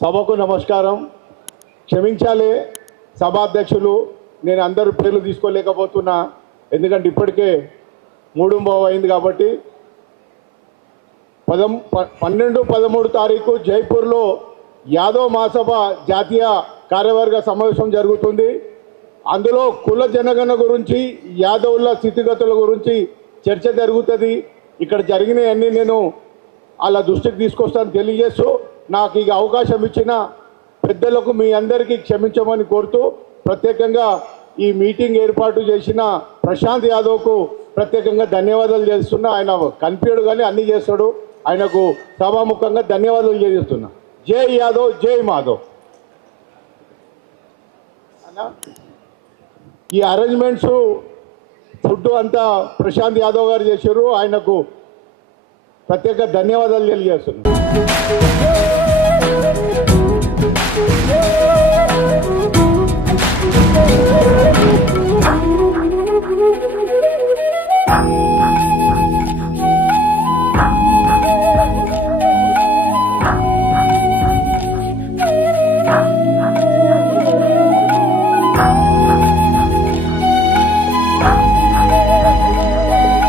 సభకు నమస్కారం. క్షమించాలి సభాధ్యక్షులు, నేను అందరూ పేర్లు తీసుకోలేకపోతున్నా, ఎందుకంటే ఇప్పటికే 3:30 అయింది కాబట్టి. 12-13 తారీఖు జైపూర్లో యాదవ్ మహాసభ జాతీయ కార్యవర్గ సమావేశం జరుగుతుంది. అందులో కుల జనగణన గురించి, యాదవుల స్థితిగతుల గురించి చర్చ జరుగుతుంది. ఇక్కడ జరిగినవన్నీ నేను అలా దృష్టికి తీసుకొస్తాను తెలియజేస్తూ, నాకు ఈ అవకాశం ఇచ్చిన పెద్దలకు మీ అందరికీ క్షమించమని కోరుతూ, ప్రత్యేకంగా ఈ మీటింగ్ ఏర్పాటు చేసిన ప్రశాంత్ యాదవ్కు ప్రత్యేకంగా ధన్యవాదాలు చేస్తున్నా. ఆయన కనిపించడు కానీ అన్నీ చేస్తాడు. ఆయనకు సభాముఖంగా ధన్యవాదాలు చేస్తున్నా. జై యాదవ్, జై మాధవ్. ఈ అరేంజ్మెంట్స్ ఫుడ్ అంతా ప్రశాంత్ యాదవ్ గారు చేశారు. ఆయనకు ప్రత్యేక ధన్యవాదాలు తెలియజేస్తున్నా.